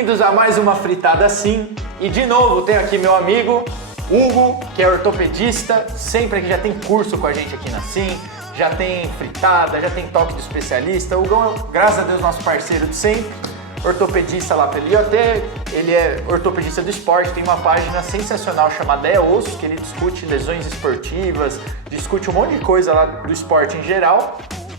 Bem-vindos a mais uma Fritada Assim. E de novo tenho aqui meu amigo Hugo, que é ortopedista, sempre que já tem curso com a gente aqui na Sim, já tem fritada, já tem toque do especialista. O Hugão, graças a Deus, nosso parceiro de sempre, ortopedista lá pelo IoT, ele é ortopedista do esporte, tem uma página sensacional chamada É Osso, que ele discute lesões esportivas, discute um monte de coisa lá do esporte em geral.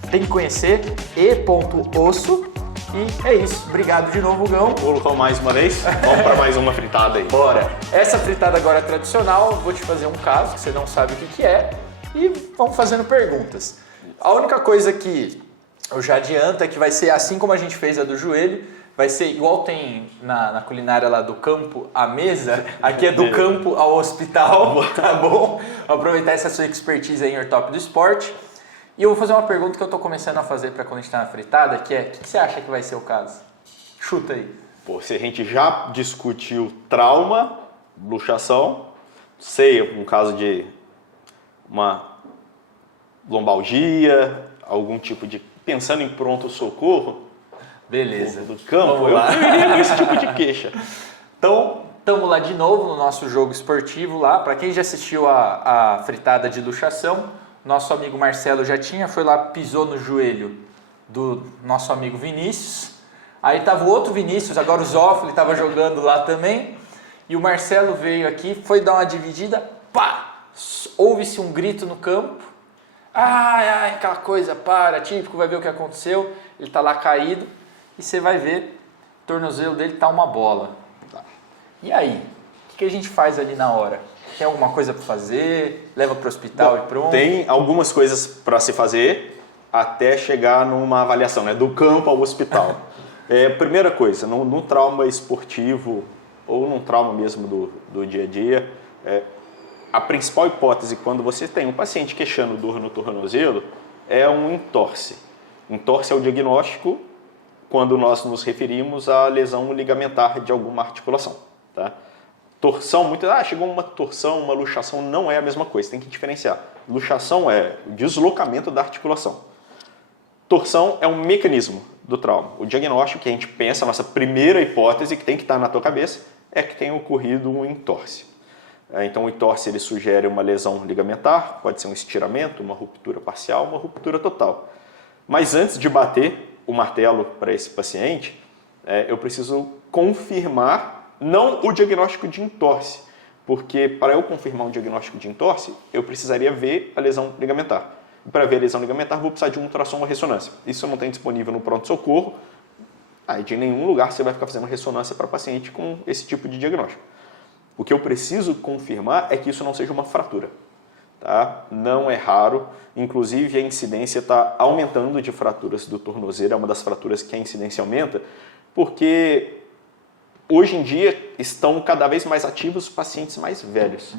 Tem que conhecer, e.osso. E é isso. Obrigado de novo, Gão. Vou colocar mais uma vez. Vamos para mais uma fritada aí. Bora. Essa fritada agora é tradicional. Vou te fazer um caso que você não sabe o que é e vamos fazendo perguntas. A única coisa que eu já adianto é que vai ser assim como a gente fez a do joelho. Vai ser igual tem na culinária lá do campo à mesa. Aqui é do campo ao hospital, tá bom? Vou aproveitar essa sua expertise aí em ortop do esporte. E eu vou fazer uma pergunta que eu tô começando a fazer para quando a gente tá na fritada, que é, o que você acha que vai ser o caso? Chuta aí. Pô, se a gente já discutiu trauma, luxação, sei, um caso de uma lombalgia, algum tipo de... Pensando em pronto-socorro, beleza. do campo, eu iria com esse tipo de queixa. Então, estamos lá de novo no nosso jogo esportivo lá. Para quem já assistiu a fritada de luxação, nosso amigo Marcelo já foi lá, pisou no joelho do nosso amigo Vinícius. Aí tava o outro Vinícius, agora o Zófilo estava jogando lá também. E o Marcelo veio aqui, foi dar uma dividida, pá! Ouve-se um grito no campo. Ai, aquela coisa, típico, vai ver o que aconteceu. Ele tá lá caído e você vai ver, o tornozelo dele tá uma bola. E aí? O que a gente faz ali na hora? Tem alguma coisa para fazer? Leva para o hospital e pronto? Tem algumas coisas para se fazer até chegar numa avaliação, né? Do campo ao hospital. Primeira coisa, no trauma esportivo ou num trauma mesmo do dia a dia, a principal hipótese quando você tem um paciente queixando dor no tornozelo é um entorse. Entorse é o diagnóstico quando nós nos referimos à lesão ligamentar de alguma articulação, tá? Torção, chegou uma torção, uma luxação, não é a mesma coisa, tem que diferenciar. Luxação é o deslocamento da articulação. Torção é um mecanismo do trauma. O diagnóstico que a gente pensa, a nossa primeira hipótese que tem que estar na tua cabeça, é que tenha ocorrido um entorse. Então o entorse ele sugere uma lesão ligamentar, pode ser um estiramento, uma ruptura parcial, uma ruptura total. Mas antes de bater o martelo para esse paciente, eu preciso confirmar não o diagnóstico de entorse, porque para eu confirmar um diagnóstico de entorse, eu precisaria ver a lesão ligamentar. E para ver a lesão ligamentar, vou precisar de um ultrassom ou ressonância. Isso não tem disponível no pronto-socorro, de nenhum lugar você vai ficar fazendo ressonância para paciente com esse tipo de diagnóstico. O que eu preciso confirmar é que isso não seja uma fratura. Tá? Não é raro, inclusive a incidência está aumentando de fraturas do tornozelo, é uma das fraturas que a incidência aumenta, porque hoje em dia estão cada vez mais ativos os pacientes mais velhos.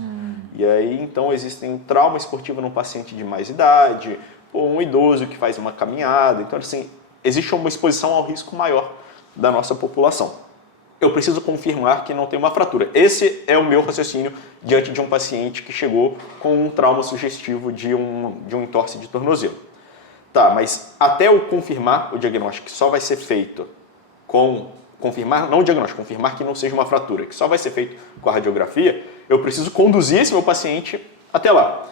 E aí então existem um trauma esportivo num paciente de mais idade, ou um idoso que faz uma caminhada. Então assim, existe uma exposição ao risco maior da nossa população. Eu preciso confirmar que não tem uma fratura. Esse é o meu raciocínio diante de um paciente que chegou com um trauma sugestivo de um entorse de tornozelo. Tá, mas até eu confirmar o diagnóstico, que só vai ser feito confirmar, não o diagnóstico, confirmar que não seja uma fratura, que só vai ser feito com a radiografia, eu preciso conduzir esse meu paciente até lá.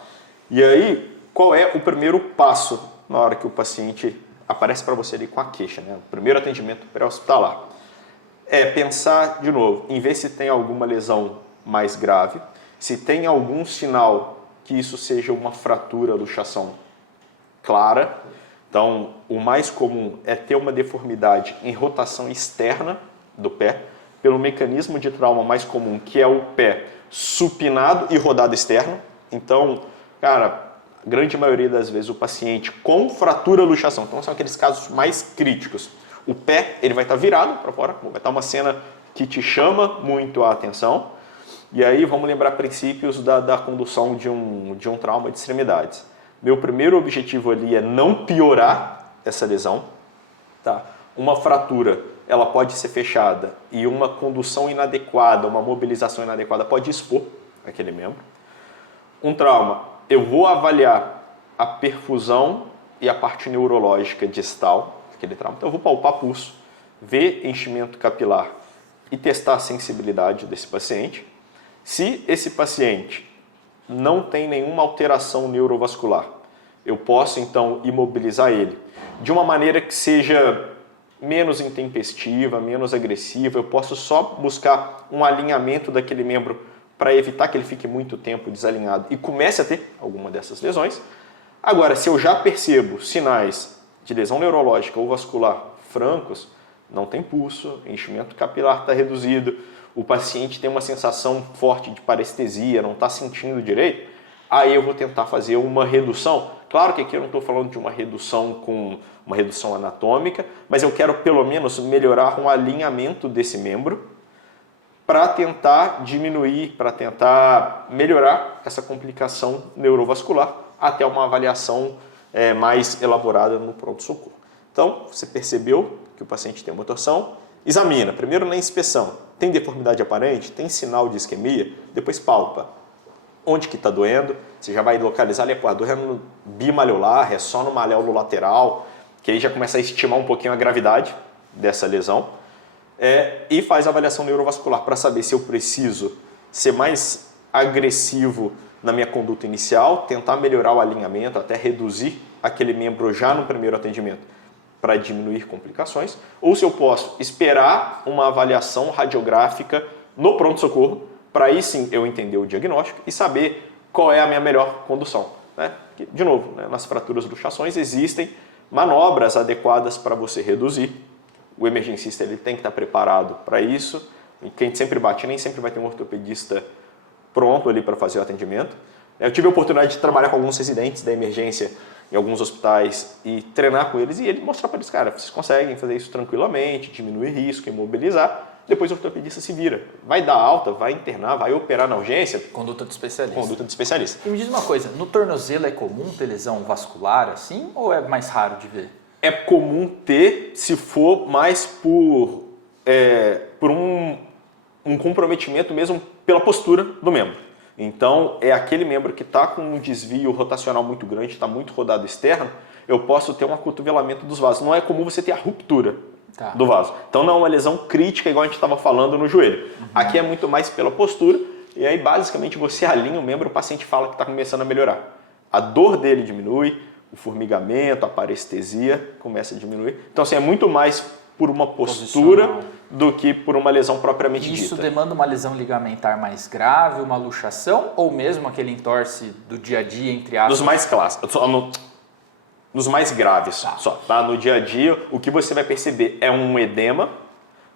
E aí, qual é o primeiro passo na hora que o paciente aparece para você ali com a queixa, né? O primeiro atendimento pré-hospitalar é pensar, de novo, em ver se tem alguma lesão mais grave, se tem algum sinal que isso seja uma fratura, luxação clara. Então, o mais comum é ter uma deformidade em rotação externa do pé, pelo mecanismo de trauma mais comum, que é o pé supinado e rodado externo. Então, cara, a grande maioria das vezes o paciente com fratura luxação, então são aqueles casos mais críticos. O pé ele vai estar virado para fora, vai estar uma cena que te chama muito a atenção. E aí vamos lembrar princípios da condução de um trauma de extremidades. Meu primeiro objetivo ali é não piorar essa lesão. Tá? Uma fratura, ela pode ser fechada e uma condução inadequada, uma mobilização inadequada pode expor aquele membro. Um trauma, eu vou avaliar a perfusão e a parte neurológica distal daquele trauma. Então eu vou palpar pulso, ver enchimento capilar e testar a sensibilidade desse paciente. Se esse paciente não tem nenhuma alteração neurovascular, eu posso então imobilizar ele de uma maneira que seja menos intempestiva, menos agressiva. Eu posso só buscar um alinhamento daquele membro para evitar que ele fique muito tempo desalinhado e comece a ter alguma dessas lesões. Agora, se eu já percebo sinais de lesão neurológica ou vascular francos, não tem pulso, enchimento capilar está reduzido, o paciente tem uma sensação forte de parestesia, não está sentindo direito, aí eu vou tentar fazer uma redução. Claro que aqui eu não estou falando de uma redução com uma redução anatômica, mas eu quero pelo menos melhorar um alinhamento desse membro para tentar diminuir, para tentar melhorar essa complicação neurovascular até uma avaliação mais elaborada no pronto-socorro. Então, você percebeu que o paciente tem uma torção, examina, primeiro na inspeção, tem deformidade aparente, tem sinal de isquemia, depois palpa. Onde que está doendo? Você já vai localizar ali, doendo no bimaleular, é só no maléolo lateral, que aí já começa a estimar um pouquinho a gravidade dessa lesão. E faz a avaliação neurovascular para saber se eu preciso ser mais agressivo na minha conduta inicial, tentar melhorar o alinhamento, até reduzir aquele membro já no primeiro atendimento para diminuir complicações, ou se eu posso esperar uma avaliação radiográfica no pronto-socorro, para aí sim eu entender o diagnóstico e saber qual é a minha melhor condução. Né? De novo, nas fraturas luxações existem manobras adequadas para você reduzir. O emergencista ele tem que estar preparado para isso. E quem sempre bate, nem sempre vai ter um ortopedista pronto ali para fazer o atendimento. Eu tive a oportunidade de trabalhar com alguns residentes da emergência em alguns hospitais e treinar com eles e ele mostrar para eles, cara, vocês conseguem fazer isso tranquilamente, diminuir risco, imobilizar. Depois o ortopedista se vira. Vai dar alta, vai internar, vai operar na urgência. Conduta de especialista. Conduta de especialista. E me diz uma coisa, no tornozelo é comum ter lesão vascular assim ou é mais raro de ver? É comum ter se for mais por um comprometimento mesmo pela postura do membro. Então, é aquele membro que está com um desvio rotacional muito grande, está muito rodado externo, eu posso ter um acotovelamento dos vasos. Não é comum você ter a ruptura do vaso. Então, não é uma lesão crítica igual a gente estava falando no joelho. Aqui é muito mais pela postura e aí, basicamente, você alinha o membro, o paciente fala que está começando a melhorar. A dor dele diminui, o formigamento, a parestesia começa a diminuir. Então, assim, é muito mais por uma postura do que por uma lesão propriamente dita. Isso demanda uma lesão ligamentar mais grave, uma luxação ou mesmo aquele entorse do dia a dia, entre aspas? Nos mais clássicos, nos mais graves tá? No dia a dia, o que você vai perceber é um edema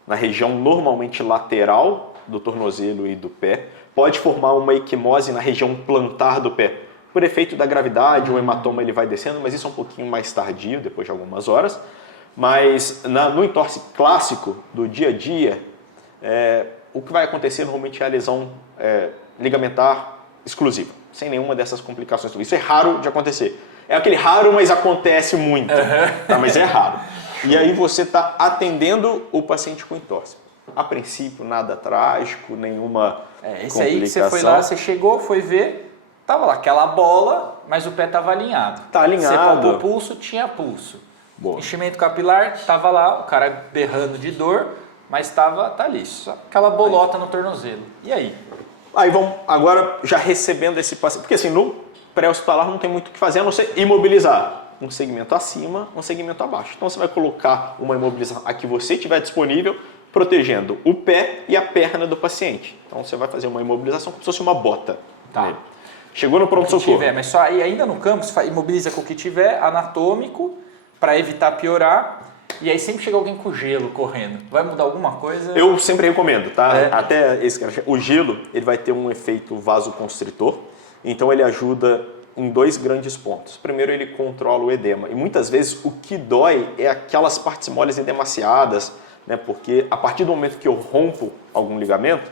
na região normalmente lateral do tornozelo e do pé. Pode formar uma equimose na região plantar do pé. Por efeito da gravidade, o hematoma ele vai descendo, mas isso é um pouquinho mais tardio, depois de algumas horas. Mas no entorse clássico do dia a dia, o que vai acontecer normalmente é a lesão ligamentar exclusiva, sem nenhuma dessas complicações. Isso é raro de acontecer. É aquele raro, mas acontece muito, tá? Mas é raro. E aí você está atendendo o paciente com entorse. A princípio, nada trágico, nenhuma esse complicação. aí que você foi lá, você chegou, foi ver, tava lá aquela bola, mas o pé estava alinhado. Tá alinhado. Você palpou o pulso, tinha pulso. Boa. Enchimento capilar, estava lá, o cara berrando de dor, mas tá ali, só aquela bolota no tornozelo. E aí? Aí vamos agora já recebendo esse paciente, porque assim, no pré-hospitalar não tem muito o que fazer, a não ser imobilizar um segmento acima, um segmento abaixo. Então você vai colocar uma imobilização a que você tiver disponível, protegendo o pé e a perna do paciente. Então você vai fazer uma imobilização como se fosse uma bota. Tá. Nele. Chegou no pronto-socorro. Mas só aí ainda no campo, você imobiliza com o que tiver, anatômico, para evitar piorar. E aí sempre chega alguém com gelo correndo. Vai mudar alguma coisa? Eu sempre recomendo, tá? Até esse cara. O gelo, ele vai ter um efeito vasoconstritor. Então ele ajuda em dois grandes pontos. Primeiro, ele controla o edema. E muitas vezes o que dói é aquelas partes moles edemaciadas, né? Porque a partir do momento que eu rompo algum ligamento,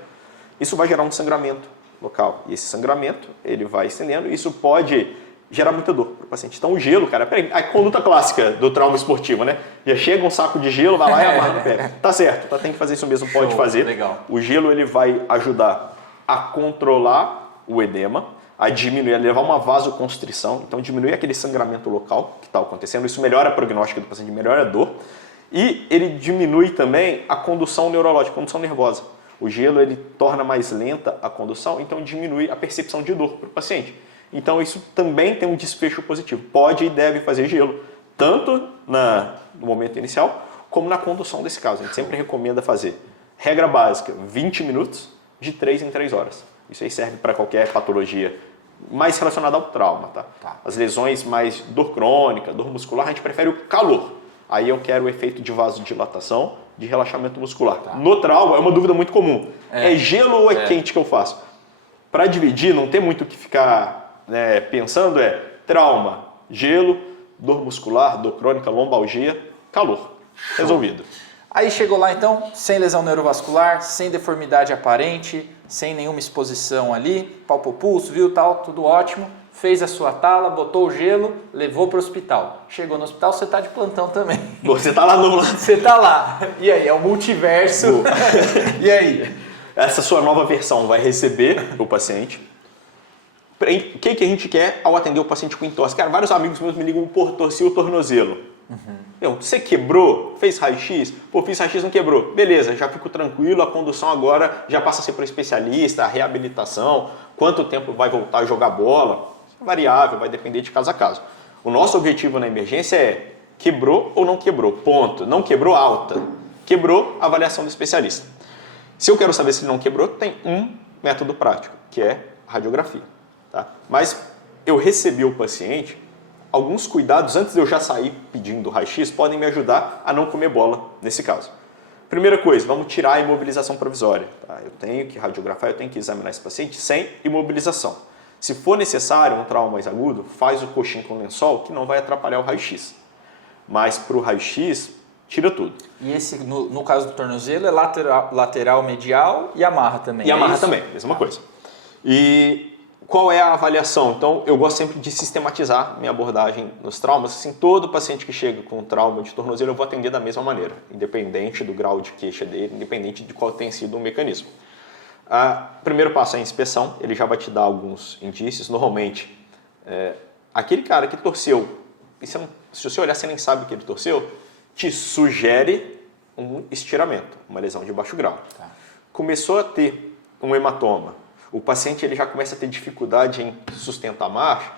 isso vai gerar um sangramento local. E esse sangramento, ele vai estendendo. E isso pode gerar muita dor para o paciente. Então o gelo, cara, a conduta clássica do trauma esportivo, né? Já chega um saco de gelo, vai lá e amarra no pé. Tá certo, tá, tem que fazer isso mesmo, pode Show, fazer. legal. O gelo, ele vai ajudar a controlar o edema, a diminuir, a levar uma vasoconstrição, então diminuir aquele sangramento local que está acontecendo. Isso melhora o prognóstico do paciente, melhora a dor. E ele diminui também a condução neurológica, a condução nervosa. O gelo ele torna mais lenta a condução, então diminui a percepção de dor para o paciente. Então isso também tem um desfecho positivo. Pode e deve fazer gelo, tanto no momento inicial, como na condução desse caso. A gente sempre recomenda fazer. Regra básica, 20 minutos, de 3 em 3 horas. Isso aí serve para qualquer patologia mais relacionada ao trauma. Tá? As lesões mais dor crônica, dor muscular, a gente prefere o calor. Aí eu quero o efeito de vasodilatação, de relaxamento muscular. Tá. No trauma, é uma dúvida muito comum. É gelo ou é quente que eu faço? Para dividir, não tem muito o que ficar pensando, trauma, gelo, dor muscular, dor crônica, lombalgia, calor. Resolvido. Aí chegou lá então, sem lesão neurovascular, sem deformidade aparente, sem nenhuma exposição ali, palpou o pulso, viu tal, tudo ótimo. Fez a sua tala, botou o gelo, levou para o hospital. Chegou no hospital, você está de plantão também. Você está lá no... Você está lá. E aí, é o multiverso. E aí? Essa sua nova versão vai receber o paciente. O que a gente quer ao atender o paciente com entorse? Cara, vários amigos meus me ligam, pô, torci o tornozelo. Você quebrou? Fez raio-x? Pô, fiz raio-x, não quebrou. Beleza, já fico tranquilo, a condução agora já passa a ser para o especialista, a reabilitação, quanto tempo vai voltar a jogar bola. Variável, vai depender de caso a caso. O nosso objetivo na emergência é quebrou ou não quebrou, ponto. Não quebrou, alta. Quebrou, avaliação do especialista. Se eu quero saber se ele não quebrou, tem um método prático, que é a radiografia. Tá? Mas eu recebi o paciente, alguns cuidados antes de eu já sair pedindo raio-x podem me ajudar a não comer bola nesse caso. Primeira coisa, vamos tirar a imobilização provisória. Tá? Eu tenho que radiografar, eu tenho que examinar esse paciente sem imobilização. Se for necessário um trauma mais agudo, faz o coxim com lençol, que não vai atrapalhar o raio-x. Mas para o raio-x, tira tudo. E esse, no caso do tornozelo, é lateral, medial e amarra também? E amarra também, mesma coisa. E qual é a avaliação? Então, eu gosto sempre de sistematizar minha abordagem nos traumas. Assim, todo paciente que chega com trauma de tornozelo, eu vou atender da mesma maneira, independente do grau de queixa dele, independente de qual tenha sido o mecanismo. Primeiro passo é a inspeção, ele já vai te dar alguns indícios. Normalmente, aquele cara que torceu, e se você olhar, você nem sabe que ele torceu, te sugere um estiramento, uma lesão de baixo grau. Tá. Começou a ter um hematoma, o paciente ele já começa a ter dificuldade em sustentar a marcha,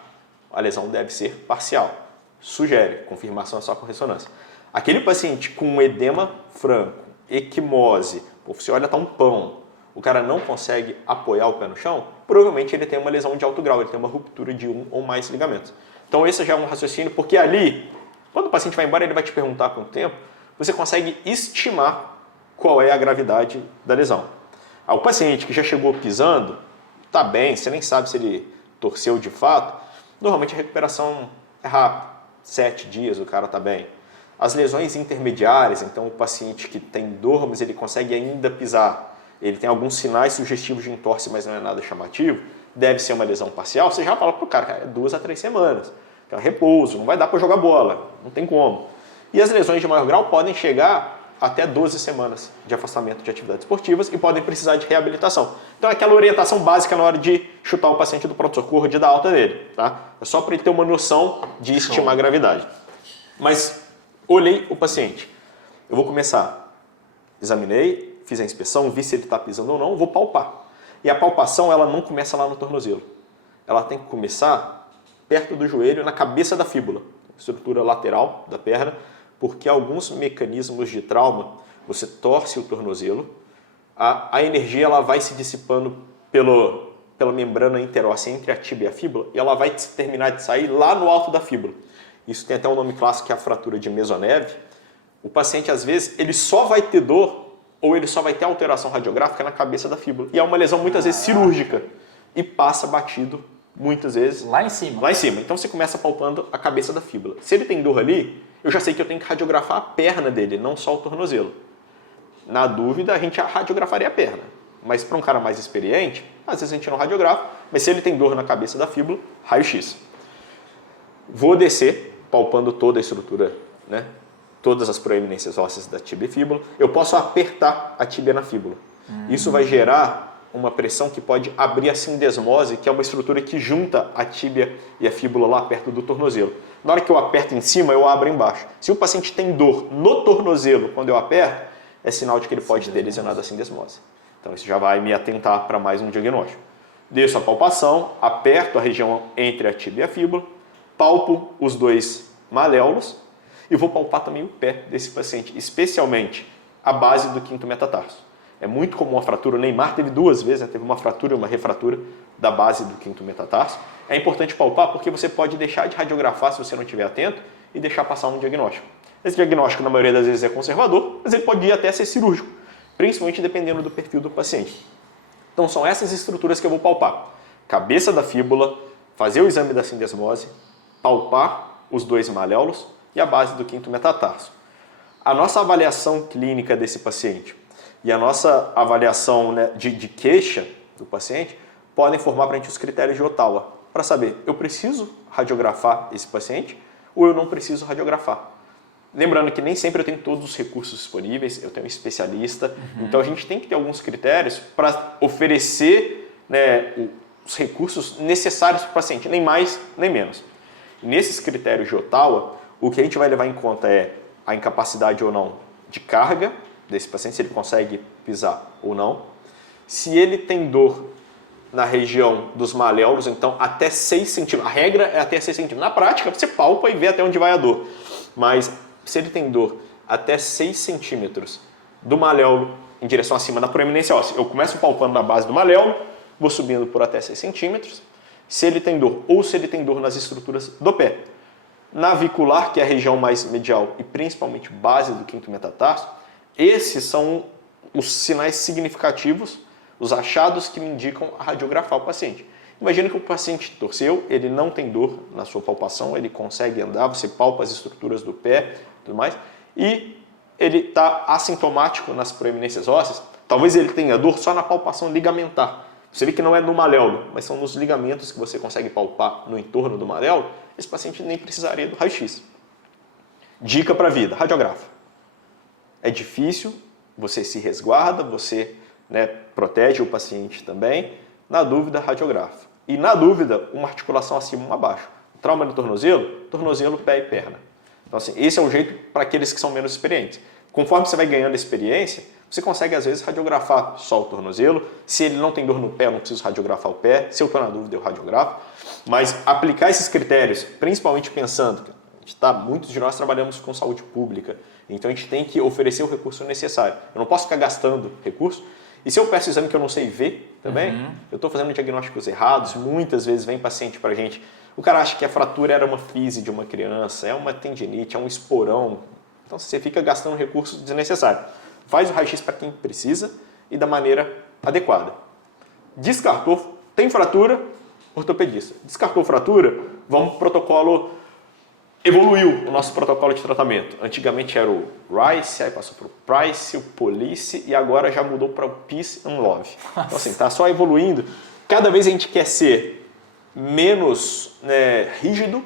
a lesão deve ser parcial. Sugere, confirmação é só com ressonância. Aquele paciente com um edema franco, equimose, você olha, está um pão, o cara não consegue apoiar o pé no chão, provavelmente ele tem uma lesão de alto grau, ele tem uma ruptura de um ou mais ligamentos. Então esse já é um raciocínio, porque ali, quando o paciente vai embora, ele vai te perguntar quanto tempo, você consegue estimar qual é a gravidade da lesão. O paciente que já chegou pisando, está bem, você nem sabe se ele torceu de fato, normalmente a recuperação é rápida, 7 dias o cara está bem. As lesões intermediárias, então o paciente que tem dor, mas ele consegue ainda pisar, ele tem alguns sinais sugestivos de entorse, mas não é nada chamativo, deve ser uma lesão parcial, você já fala para o cara, é 2 a 3 semanas, é um repouso, não vai dar para jogar bola, não tem como. E as lesões de maior grau podem chegar até 12 semanas de afastamento de atividades esportivas e podem precisar de reabilitação. Então é aquela orientação básica na hora de chutar o paciente do pronto-socorro, de dar alta dele. Tá? É só para ele ter uma noção de estimar a gravidade. Mas olhei o paciente, eu vou começar, examinei, fiz a inspeção, vi se ele está pisando ou não, vou palpar. E a palpação ela não começa lá no tornozelo. Ela tem que começar perto do joelho, na cabeça da fíbula, estrutura lateral da perna, porque alguns mecanismos de trauma, você torce o tornozelo, a energia ela vai se dissipando pela membrana interóssea entre a tíbia e a fíbula, e ela vai terminar de sair lá no alto da fíbula. Isso tem até um nome clássico que é a fratura de mesoneve. O paciente, às vezes, ele só vai ter dor ou ele só vai ter alteração radiográfica na cabeça da fíbula. E é uma lesão muitas vezes cirúrgica e passa batido muitas vezes lá em cima. Lá em cima. Então você começa palpando a cabeça da fíbula. Se ele tem dor ali, eu já sei que eu tenho que radiografar a perna dele, não só o tornozelo. Na dúvida, a gente radiografaria a perna. Mas para um cara mais experiente, às vezes a gente não radiografa, mas se ele tem dor na cabeça da fíbula, raio-x. Vou descer, palpando toda a estrutura, né? Todas as proeminências ósseas da tíbia e fíbula. Eu posso apertar a tíbia na fíbula. Isso vai gerar uma pressão que pode abrir a sindesmose, que é uma estrutura que junta a tíbia e a fíbula lá perto do tornozelo. Na hora que eu aperto em cima, eu abro embaixo. Se o paciente tem dor no tornozelo quando eu aperto, é sinal de que ele pode ter lesionado a sindesmose. Então isso já vai me atentar para mais um diagnóstico. Desço a palpação, aperto a região entre a tíbia e a fíbula, palpo os dois maléolos e vou palpar também o pé desse paciente, especialmente a base do quinto metatarso. É muito comum a fratura, o Neymar teve 2 vezes, né? Teve uma fratura e uma refratura da base do quinto metatarso. É importante palpar porque você pode deixar de radiografar se você não estiver atento e deixar passar um diagnóstico. Esse diagnóstico, na maioria das vezes, é conservador, mas ele pode ir até ser cirúrgico, principalmente dependendo do perfil do paciente. Então, são essas estruturas que eu vou palpar. Cabeça da fíbula, fazer o exame da sindesmose, palpar os 2 maléolos e a base do quinto metatarso. A nossa avaliação clínica desse paciente e a nossa avaliação, né, de queixa do paciente podem formar para a gente os critérios de Ottawa, para saber, eu preciso radiografar esse paciente ou eu não preciso radiografar. Lembrando que nem sempre eu tenho todos os recursos disponíveis, eu tenho um especialista, então a gente tem que ter alguns critérios para oferecer, né, os recursos necessários para o paciente, nem mais nem menos. E nesses critérios de Ottawa, o que a gente vai levar em conta é a incapacidade ou não de carga desse paciente, se ele consegue pisar ou não, se ele tem dor na região dos maléolos, então até 6 centímetros, a regra é até 6 centímetros. Na prática, você palpa e vê até onde vai a dor, mas se ele tem dor até 6 centímetros do maléolo em direção acima da proeminência óssea, eu começo palpando na base do maléolo, vou subindo por até 6 centímetros, se ele tem dor ou se ele tem dor nas estruturas do pé. Navicular, que é a região mais medial e principalmente base do quinto metatarso, esses são os sinais significativos, os achados que me indicam a radiografar o paciente. Imagina que o paciente torceu, ele não tem dor na sua palpação, ele consegue andar, você palpa as estruturas do pé e tudo mais, e ele está assintomático nas proeminências ósseas, talvez ele tenha dor só na palpação ligamentar. Você vê que não é no maléolo, mas são nos ligamentos que você consegue palpar no entorno do maléolo, esse paciente nem precisaria do raio-x. Dica para a vida, radiografa. É difícil, você se resguarda, você, né, protege o paciente também. Na dúvida, radiografa. E na dúvida, uma articulação acima e uma abaixo. Trauma no tornozelo, pé e perna. Então, assim, esse é o jeito para aqueles que são menos experientes. Conforme você vai ganhando experiência, você consegue, às vezes, radiografar só o tornozelo. Se ele não tem dor no pé, eu não preciso radiografar o pé. Se eu estou na dúvida, eu radiografo. Mas aplicar esses critérios, principalmente pensando que muitos de nós trabalhamos com saúde pública, então a gente tem que oferecer o recurso necessário. Eu não posso ficar gastando recurso. E se eu peço exame que eu não sei ver também, eu estou fazendo diagnósticos errados, muitas vezes vem paciente para a gente, o cara acha que a fratura era uma fise de uma criança, é uma tendinite, é um esporão, então você fica gastando recursos desnecessários. Faz o raio-x para quem precisa e da maneira adequada. Descartou, tem fratura, ortopedista. Descartou fratura, vamos para o protocolo. Evoluiu o nosso protocolo de tratamento. Antigamente era o RICE, aí passou para o PRICE, o POLICE e agora já mudou para o Peace and Love. Então assim, está só evoluindo. Cada vez a gente quer ser menos, né, rígido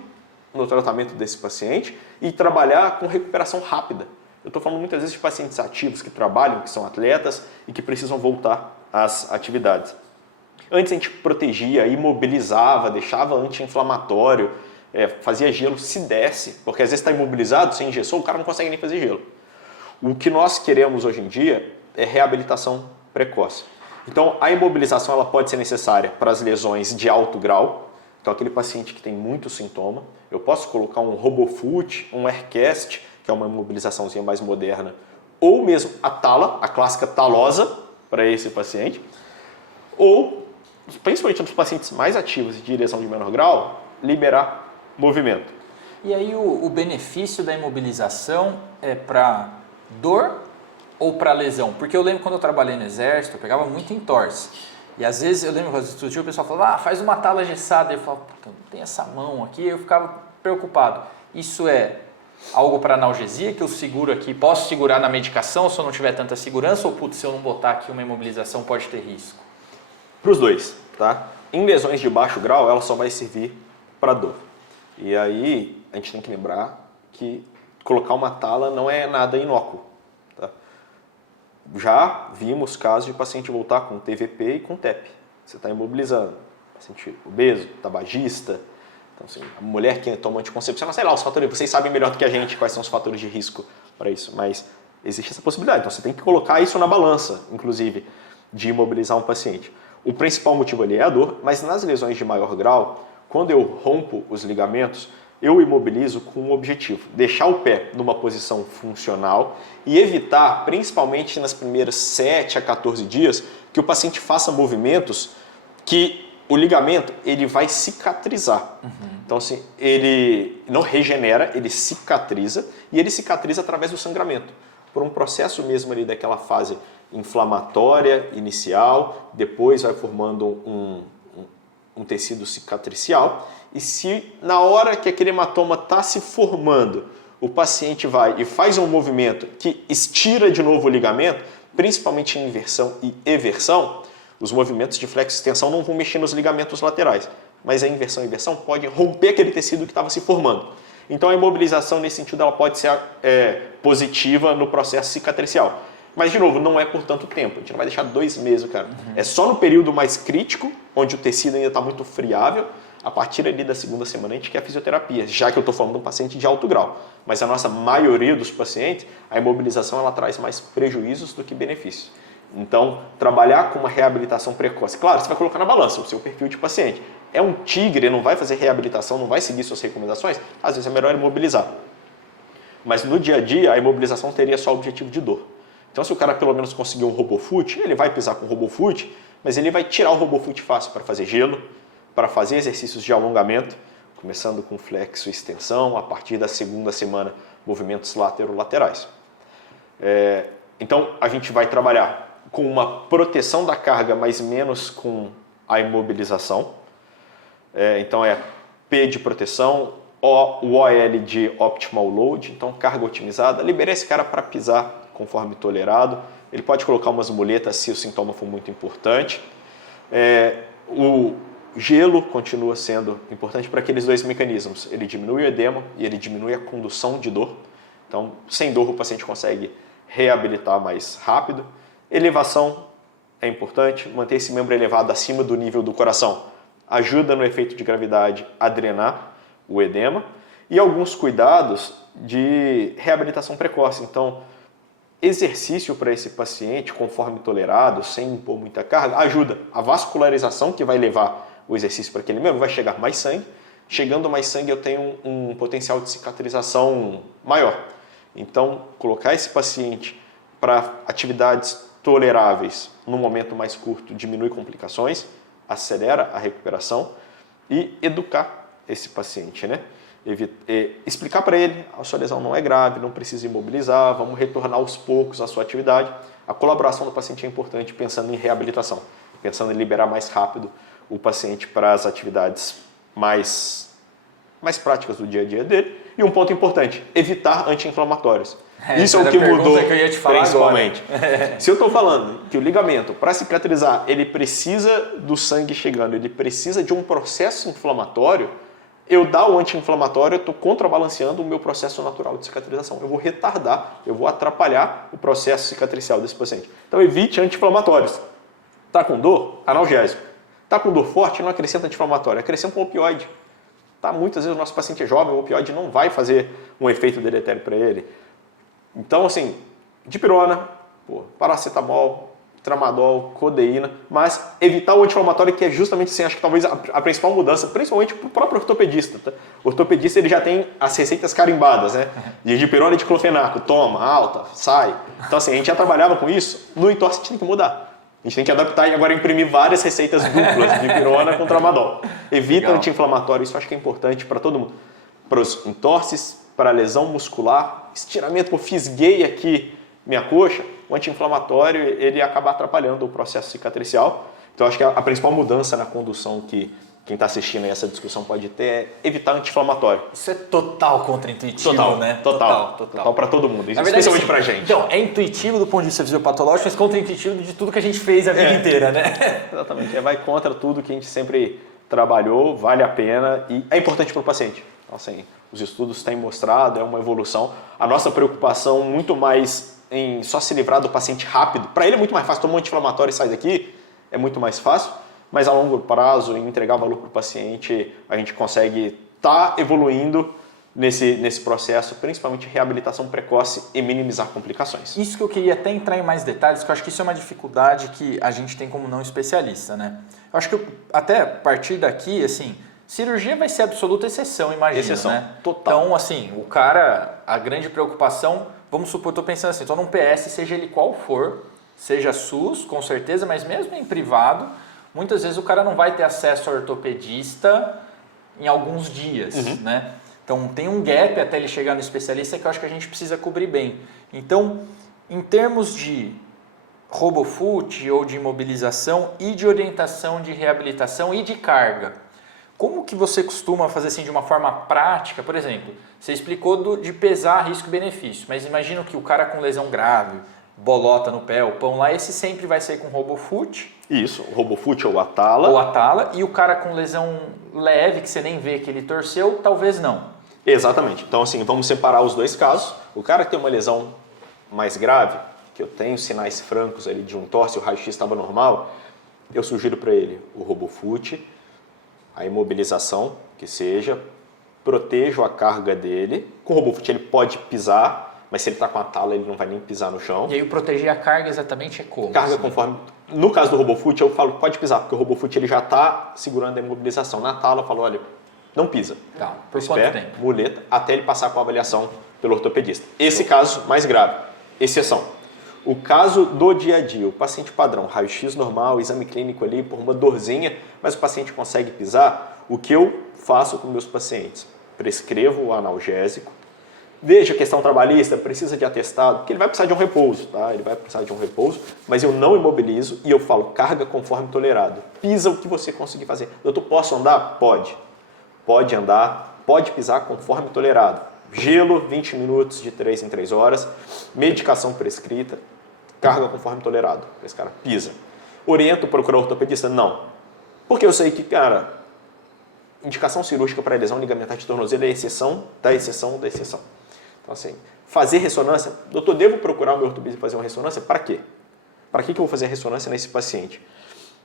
no tratamento desse paciente e trabalhar com recuperação rápida. Eu estou falando muitas vezes de pacientes ativos que trabalham, que são atletas e que precisam voltar às atividades. Antes a gente protegia, imobilizava, deixava anti-inflamatório, fazia gelo se desse, porque às vezes está imobilizado, sem engessou, o cara não consegue nem fazer gelo. O que nós queremos hoje em dia é reabilitação precoce. Então a imobilização ela pode ser necessária para as lesões de alto grau, então aquele paciente que tem muito sintoma, eu posso colocar um RoboFoot, um AirCast, que é uma imobilizaçãozinha mais moderna, ou mesmo a tala, a clássica talosa para esse paciente, ou, principalmente nos pacientes mais ativos e de lesão de menor grau, liberar movimento. E aí o benefício da imobilização é para dor ou para lesão? Porque eu lembro quando eu trabalhei no exército, eu pegava muito entorse. E às vezes eu lembro que o pessoal falava, faz uma tala engessada. Eu falava, puta, não tem essa mão aqui. Eu ficava preocupado. Isso é algo para analgesia que eu seguro aqui? Posso segurar na medicação se eu não tiver tanta segurança? Ou putz, se eu não botar aqui uma imobilização pode ter risco? Para os dois, tá? Em lesões de baixo grau, ela só vai servir para dor. E aí a gente tem que lembrar que colocar uma tala não é nada inócuo. Tá? Já vimos casos de paciente voltar com TVP e com TEP. Você está imobilizando. Paciente obeso, tabagista, Então, assim, a mulher que toma anticoncepcional, sei lá, os fatores, vocês sabem melhor do que a gente quais são os fatores de risco para isso, mas existe essa possibilidade. Então, você tem que colocar isso na balança, inclusive, de imobilizar um paciente. O principal motivo ali é a dor, mas nas lesões de maior grau, quando eu rompo os ligamentos, eu imobilizo com um objetivo, deixar o pé numa posição funcional e evitar, principalmente nas primeiras 7 a 14 dias, que o paciente faça movimentos que o ligamento ele vai cicatrizar. Então, assim, ele não regenera, ele cicatriza e ele cicatriza através do sangramento, por um processo mesmo ali daquela fase inflamatória inicial, depois vai formando um tecido cicatricial. E se na hora que aquele hematoma está se formando, o paciente vai e faz um movimento que estira de novo o ligamento, principalmente em inversão e eversão, os movimentos de flexo e extensão não vão mexer nos ligamentos laterais, mas a inversão e eversão pode romper aquele tecido que estava se formando. Então a imobilização nesse sentido ela pode ser positiva no processo cicatricial. Mas, de novo, não é por tanto tempo. A gente não vai deixar 2 meses, cara. É só no período mais crítico, onde o tecido ainda está muito friável. A partir ali da 2ª semana a gente quer fisioterapia, já que eu estou falando de um paciente de alto grau. Mas a nossa maioria dos pacientes, a imobilização ela traz mais prejuízos do que benefícios. Então, trabalhar com uma reabilitação precoce. Claro, você vai colocar na balança o seu perfil de paciente. É um tigre, não vai fazer reabilitação, não vai seguir suas recomendações? Às vezes é melhor imobilizar. Mas no dia a dia, a imobilização teria só o objetivo de dor. Então, se o cara pelo menos conseguir um RoboFoot, ele vai pisar com o RoboFoot, mas ele vai tirar o RoboFoot fácil para fazer gelo, para fazer exercícios de alongamento, começando com flexo e extensão, a partir da 2ª semana, movimentos laterolaterais. Então, a gente vai trabalhar com uma proteção da carga, mas menos com a imobilização. Então, P de proteção, o OL de optimal load, então carga otimizada, libera esse cara para pisar conforme tolerado. Ele pode colocar umas muletas se o sintoma for muito importante. O gelo continua sendo importante para aqueles 2 mecanismos. Ele diminui o edema e ele diminui a condução de dor. Então, sem dor, o paciente consegue reabilitar mais rápido. Elevação é importante. Manter esse membro elevado acima do nível do coração ajuda no efeito de gravidade a drenar o edema. E alguns cuidados de reabilitação precoce. Então, exercício para esse paciente, conforme tolerado, sem impor muita carga, ajuda. A vascularização que vai levar o exercício para aquele membro vai chegar mais sangue. Chegando mais sangue, eu tenho um potencial de cicatrização maior. Então, colocar esse paciente para atividades toleráveis num momento mais curto diminui complicações, acelera a recuperação e educar esse paciente, né? Explicar para ele, a sua lesão não é grave, não precisa imobilizar, vamos retornar aos poucos à sua atividade. A colaboração do paciente é importante pensando em reabilitação, pensando em liberar mais rápido o paciente para as atividades mais práticas do dia a dia dele. E um ponto importante, evitar anti-inflamatórios. Isso é o que mudou que eu ia te falar principalmente. Agora. Se eu estou falando que o ligamento, para cicatrizar, ele precisa do sangue chegando, ele precisa de um processo inflamatório, eu dar o anti-inflamatório, eu estou contrabalanceando o meu processo natural de cicatrização. Eu vou retardar, eu vou atrapalhar o processo cicatricial desse paciente. Então evite anti-inflamatórios. Está com dor? Analgésico. Está com dor forte? Não acrescenta anti-inflamatório, acrescenta um opioide. Tá? Muitas vezes o nosso paciente é jovem, o opioide não vai fazer um efeito deletério para ele. Então, assim, dipirona, paracetamol, tramadol, codeína, mas evitar o anti-inflamatório, que é justamente assim, acho que talvez a principal mudança, principalmente para o próprio ortopedista. Tá? O ortopedista ele já tem as receitas carimbadas, né? De dipirona e de diclofenaco, toma, alta, sai. Então, assim, a gente já trabalhava com isso, no entorse a gente tem que mudar. A gente tem que adaptar e agora imprimir várias receitas duplas de dipirona com tramadol. Evita anti-inflamatório, isso acho que é importante para todo mundo. Para os entorses, para a lesão muscular, estiramento, fisguei aqui minha coxa, o anti-inflamatório ele acaba atrapalhando o processo cicatricial. Então acho que a principal mudança na condução que quem está assistindo a essa discussão pode ter é evitar anti-inflamatório. Isso é total contra-intuitivo, né? Total para todo mundo, verdade, especialmente para a gente. Então, é intuitivo do ponto de vista fisiopatológico, mas contra-intuitivo de tudo que a gente fez a vida inteira, né? Exatamente, vai contra tudo que a gente sempre trabalhou, vale a pena e é importante para o paciente. Então, assim, os estudos têm mostrado, é uma evolução. A nossa preocupação muito mais em só se livrar do paciente rápido. Para ele é muito mais fácil, toma um anti-inflamatório e sai daqui, é muito mais fácil. Mas a longo prazo, em entregar valor para o paciente, a gente consegue está evoluindo nesse processo, principalmente reabilitação precoce e minimizar complicações. Isso que eu queria até entrar em mais detalhes, que eu acho que isso é uma dificuldade que a gente tem como não especialista, né? Eu acho que até a partir daqui, assim, cirurgia vai ser absoluta exceção, imagina, Exceção, né? total. Então, assim, o cara, a grande preocupação, vamos supor, estou pensando assim, estou num PS, seja ele qual for, seja SUS, com certeza, mas mesmo em privado, muitas vezes o cara não vai ter acesso ao ortopedista em alguns dias, né? Então, tem um gap até ele chegar no especialista que eu acho que a gente precisa cobrir bem. Então, em termos de RoboFoot ou de imobilização e de orientação de reabilitação e de carga, como que você costuma fazer assim de uma forma prática? Por exemplo, você explicou de pesar risco-benefício, mas imagino que o cara com lesão grave, bolota no pé, o pão lá, esse sempre vai sair com RoboFoot. Isso, o RoboFoot ou a Tala. Ou a Tala, e o cara com lesão leve, que você nem vê que ele torceu, talvez não. Exatamente. Então, assim, vamos separar os dois casos. O cara que tem uma lesão mais grave, que eu tenho sinais francos ali de um torce, o raio-x estava normal, eu sugiro para ele o RoboFoot, a imobilização, que seja, protejo a carga dele. Com o RoboFoot ele pode pisar, mas se ele está com a Tala ele não vai nem pisar no chão. E aí o proteger a carga exatamente é como? Carga assim? conforme... No caso do RoboFoot eu falo, pode pisar, porque o RoboFoot ele já está segurando a imobilização. Na Tala eu falo, olha, não pisa. Tá. Por Espera, quanto tempo? muleta, até ele passar com a avaliação pelo ortopedista. Esse caso mais grave, exceção. O caso do dia a dia, o paciente padrão, raio-x normal, exame clínico ali por uma dorzinha, mas o paciente consegue pisar, o que eu faço com meus pacientes? Prescrevo o analgésico, veja a questão trabalhista, precisa de atestado, porque ele vai precisar de um repouso, tá? Ele vai precisar de um repouso, mas eu não imobilizo e eu falo carga conforme tolerado. Pisa o que você conseguir fazer. Doutor, posso andar? Pode. Pode andar, pode pisar conforme tolerado. Gelo, 20 minutos de 3 em 3 horas, medicação prescrita, carga conforme tolerado. Esse cara pisa. Oriento procurar ortopedista? Não. Porque eu sei que, cara, indicação cirúrgica para lesão ligamentar de tornozelo é exceção da exceção da exceção. Então, assim, fazer ressonância, doutor, devo procurar o meu ortopedista e fazer uma ressonância? Para quê? Para que eu vou fazer a ressonância nesse paciente?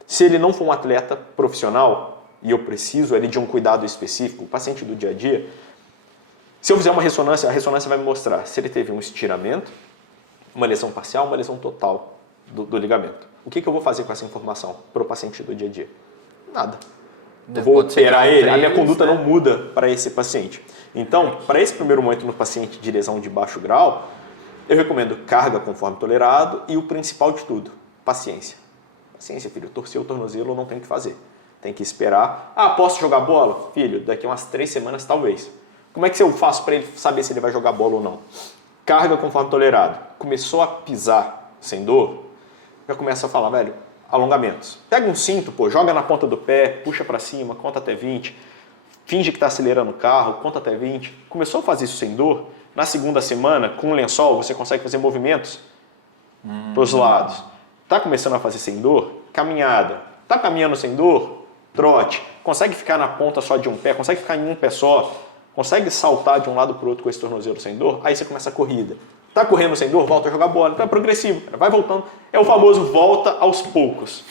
Se ele não for um atleta profissional e eu preciso ali de um cuidado específico, o paciente do dia a dia, se eu fizer uma ressonância, a ressonância vai me mostrar se ele teve um estiramento, uma lesão parcial, uma lesão total do ligamento. O que eu vou fazer com essa informação para o paciente do dia a dia? Nada. Eu vou operar ele, a minha conduta não muda para esse paciente. Então, para esse primeiro momento no paciente de lesão de baixo grau, eu recomendo carga conforme tolerado e o principal de tudo, paciência. Paciência, filho, torceu o tornozelo, não tem o que fazer. Tem que esperar. Ah, posso jogar bola? Filho, daqui a umas 3 semanas talvez. Como é que eu faço para ele saber se ele vai jogar bola ou não? Carga conforme tolerado. Começou a pisar sem dor, já começa a falar, velho, alongamentos. Pega um cinto, pô, joga na ponta do pé, puxa para cima, conta até 20. Finge que está acelerando o carro, conta até 20. Começou a fazer isso sem dor, na segunda semana, com um lençol, você consegue fazer movimentos para os lados. Está começando a fazer sem dor? Caminhada. Está caminhando sem dor? Trote. Consegue ficar na ponta só de um pé? Consegue ficar em um pé só? Consegue saltar de um lado para o outro com esse tornozelo sem dor? Aí você começa a corrida. Está correndo sem dor? Volta a jogar bola. Então é progressivo, cara. Vai voltando. É o famoso volta aos poucos.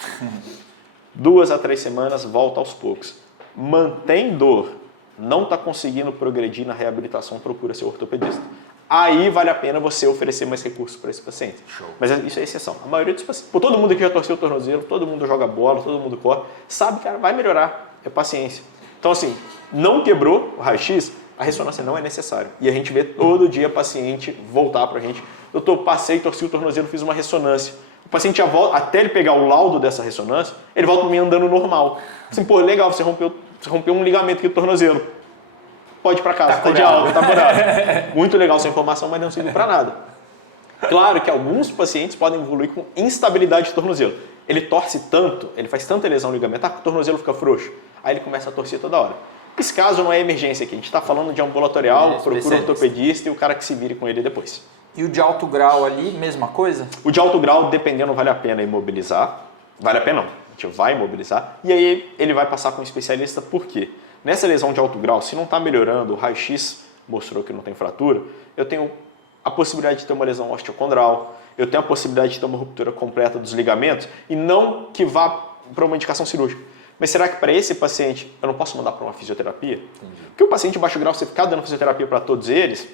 2 a 3 semanas, volta aos poucos. Mantém dor, não está conseguindo progredir na reabilitação, procura seu ortopedista. Aí vale a pena você oferecer mais recursos para esse paciente. Show. Mas isso é exceção. A maioria dos pacientes, todo mundo aqui já torceu o tornozelo, todo mundo joga bola, todo mundo corre, sabe que vai melhorar, é paciência. Então assim, não quebrou o raio-x, a ressonância não é necessária. E a gente vê todo dia paciente voltar para a gente, doutor, passei, torci o tornozelo, fiz uma ressonância. O paciente já volta, até ele pegar o laudo dessa ressonância, ele volta para mim andando normal. Assim, pô, legal, você rompeu um ligamento aqui do tornozelo. Pode ir para casa, tá de alta, tá curado. Muito legal essa informação, mas não serve para nada. Claro que alguns pacientes podem evoluir com instabilidade de tornozelo. Ele torce tanto, ele faz tanta lesão ligamentar que o tornozelo fica frouxo. Aí ele começa a torcer toda hora. Esse caso não é emergência aqui, a gente está falando de ambulatorial, procura ortopedista e o cara que se vire com ele depois. E o de alto grau ali, mesma coisa? O de alto grau, dependendo, vale a pena imobilizar. Vale a pena não, a gente vai imobilizar. E aí ele vai passar com um especialista, por quê? Nessa lesão de alto grau, se não está melhorando, o raio-x mostrou que não tem fratura, eu tenho a possibilidade de ter uma lesão osteocondral, eu tenho a possibilidade de ter uma ruptura completa dos ligamentos e não que vá para uma indicação cirúrgica. Mas será que para esse paciente eu não posso mandar para uma fisioterapia? Entendi. Porque o paciente de baixo grau, você ficar dando fisioterapia para todos eles,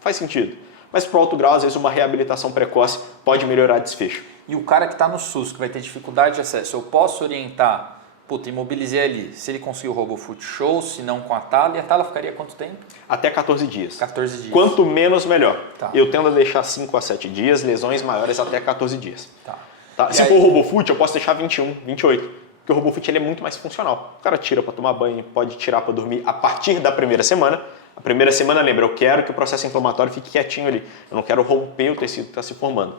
faz sentido. Mas para o alto grau, às vezes uma reabilitação precoce pode melhorar desfecho. E o cara que está no SUS, que vai ter dificuldade de acesso, eu posso orientar, puta, imobilizei ali, se ele conseguir o RoboFoot, show, se não com a tala, e a tala ficaria quanto tempo? Até 14 dias. 14 dias. Quanto menos, melhor. Tá. Eu tendo a deixar 5 a 7 dias, lesões maiores até 14 dias. Tá. Se for o RoboFoot, eu posso deixar 21, 28. Porque o RoboFoot ele é muito mais funcional. O cara tira para tomar banho, pode tirar para dormir a partir da primeira semana. A primeira semana, lembra, eu quero que o processo inflamatório fique quietinho ali. Eu não quero romper o tecido que está se formando.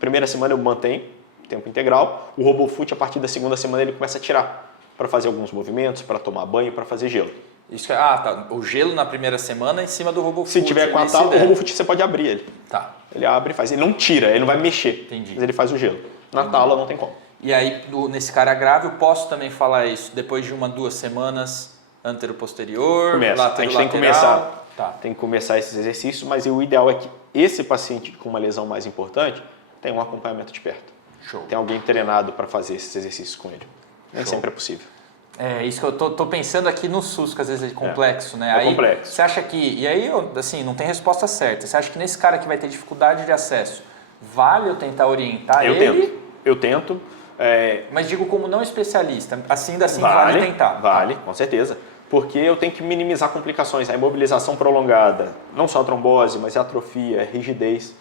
Primeira semana eu mantenho, tempo integral. O RoboFoot, a partir da segunda semana, ele começa a tirar para fazer alguns movimentos, para tomar banho, para fazer gelo. Isso que, tá. O gelo na primeira semana em cima do RoboFoot. Se tiver com a tala, o RoboFoot você pode abrir ele. Tá. Ele abre e faz. Ele não tira, ele não vai mexer. Entendi. Mas ele faz o gelo. Na tala não tem como. E aí, nesse cara grave, eu posso também falar isso depois de 1, 2 semanas, antero-posterior, Começa. A gente tem que começar. Tá. Tem que começar esses exercícios, mas o ideal é que esse paciente com uma lesão mais importante tenha um acompanhamento de perto. Show. Tem alguém treinado para fazer esses exercícios com ele. Nem Show. sempre é possível. É isso que eu tô pensando aqui no SUS, que às vezes é complexo, né? É aí, complexo. Você acha que... E aí, assim, não tem resposta certa. Você acha que nesse cara que vai ter dificuldade de acesso, vale eu tentar orientar ele? Eu tento. Mas digo como não especialista. Assim vale tentar. Vale, com certeza. Porque eu tenho que minimizar complicações. A imobilização prolongada, não só a trombose, mas a atrofia, a rigidez.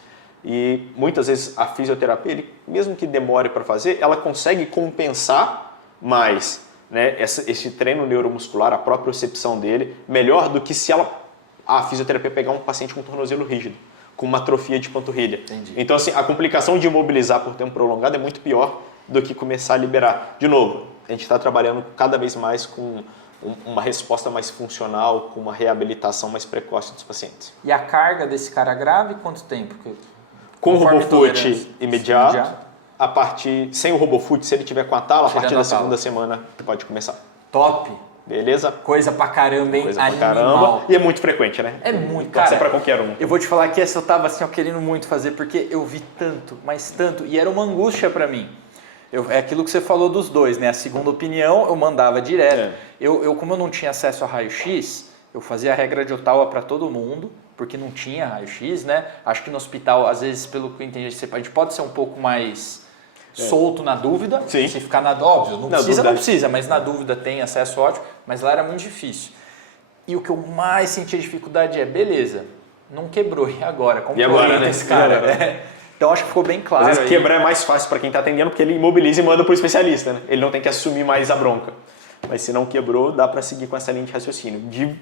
E muitas vezes a fisioterapia, ele, mesmo que demore para fazer, ela consegue compensar mais, né, esse treino neuromuscular, a própria percepção dele, melhor do que se a fisioterapia pegar um paciente com tornozelo rígido, com uma atrofia de panturrilha. Entendi. Então, assim, a complicação de imobilizar por tempo prolongado é muito pior do que começar a liberar. De novo, a gente está trabalhando cada vez mais com uma resposta mais funcional, com uma reabilitação mais precoce dos pacientes. E a carga desse cara grave, quanto tempo? Com o Conforme RoboFoot tolerância. imediato, sem o RoboFoot, se ele tiver com a tala, a Tirando partir a da tala. segunda semana pode começar. Top! Beleza? Coisa pra caramba, hein? Coisa pra Animal. caramba. E é muito frequente, né? É muito, Pode ser cara. pra qualquer um. Eu vou te falar que essa eu tava assim, ó, querendo muito fazer, porque eu vi tanto, mas tanto, e era uma angústia pra mim. É aquilo que você falou dos dois, né? A segunda opinião eu mandava direto. Como eu não tinha acesso a raio-x, eu fazia a regra de Ottawa para todo mundo, porque não tinha raio-x, né? Acho que no hospital, às vezes, pelo que eu entendi, a gente pode ser um pouco mais solto na dúvida. Sim. Se ficar na óbvio, não precisa, mas na dúvida tem acesso ótimo, mas lá era muito difícil. E o que eu mais sentia dificuldade beleza, não quebrou, e agora? Como E agora, orienta né? esse cara? E agora? É. Então acho que ficou bem claro. Às vezes aí. quebrar é mais fácil para quem está atendendo, porque ele imobiliza e manda para o especialista, né? Ele não tem que assumir mais a bronca. Mas se não quebrou, dá para seguir com essa linha de raciocínio.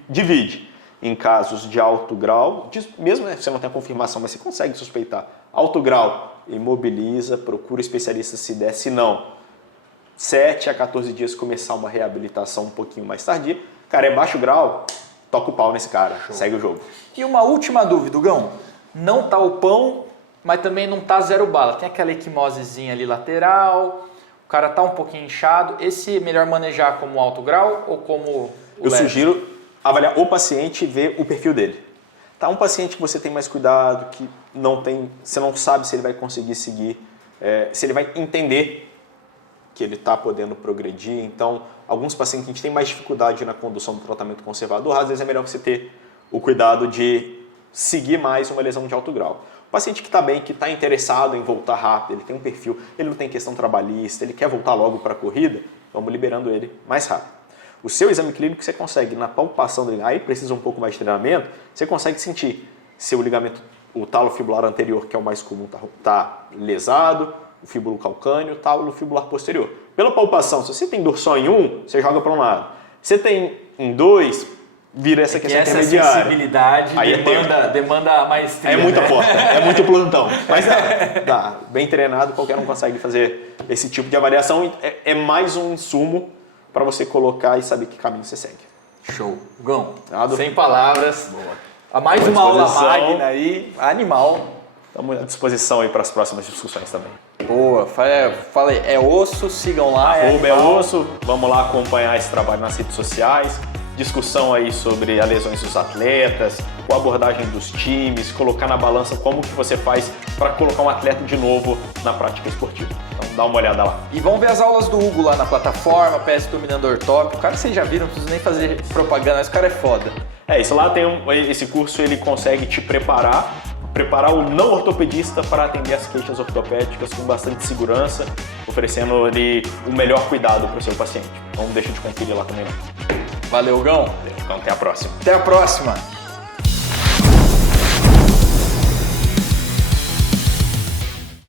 Divide em casos de alto grau, mesmo que você não tenha confirmação, mas você consegue suspeitar. Alto grau, imobiliza, procura especialista se der. Se não, 7 a 14 dias começar uma reabilitação um pouquinho mais tardia. Cara, é baixo grau, toca o pau nesse cara, segue o jogo. E uma última dúvida, Gão. Não tá o pão, mas também não tá zero bala. Tem aquela equimosezinha ali lateral, o cara tá um pouquinho inchado. Esse é melhor manejar como alto grau ou como Eu sugiro avaliar o paciente e ver o perfil dele. Tá, um paciente que você tem mais cuidado, que você não sabe se ele vai conseguir seguir, se ele vai entender que ele está podendo progredir. Então, alguns pacientes que a gente tem mais dificuldade na condução do tratamento conservador, às vezes é melhor você ter o cuidado de seguir mais uma lesão de alto grau. O paciente que está bem, que está interessado em voltar rápido, ele tem um perfil, ele não tem questão trabalhista, ele quer voltar logo para a corrida, vamos liberando ele mais rápido. O seu exame clínico você consegue, na palpação dele, aí precisa um pouco mais de treinamento, você consegue sentir se o ligamento, o talo fibular anterior, que é o mais comum, está lesado, o fíbulo calcâneo, o talo fibular posterior. Pela palpação, se você tem dor só em um, você joga para um lado. Se você tem em dois, vira essa questão intermediária. Essa sensibilidade aí demanda a maestria. É muita porta, é muito plantão. Mas dá, bem treinado, qualquer um consegue fazer esse tipo de avaliação. É mais um insumo para você colocar e saber que caminho você segue. Show. Gão, Nada. sem palavras. Boa. A mais Boa uma aula disposição. magna aí, animal. Estamos à disposição aí para as próximas discussões também. Boa, falei, é osso, sigam lá. Arroba é osso, vamos lá acompanhar esse trabalho nas redes sociais. Discussão aí sobre as lesões dos atletas, a abordagem dos times, colocar na balança como que você faz para colocar um atleta de novo na prática esportiva. Então, dá uma olhada lá. E vão ver as aulas do Hugo lá na plataforma, PS Dominando Ortop. O cara vocês já viram, não preciso nem fazer propaganda, mas o cara é foda. Isso lá esse curso ele consegue te preparar o não ortopedista para atender as queixas ortopédicas com bastante segurança, oferecendo ali o melhor cuidado para o seu paciente. Então não deixa de conferir lá também não. Valeu, Gão. Então até a próxima. Até a próxima.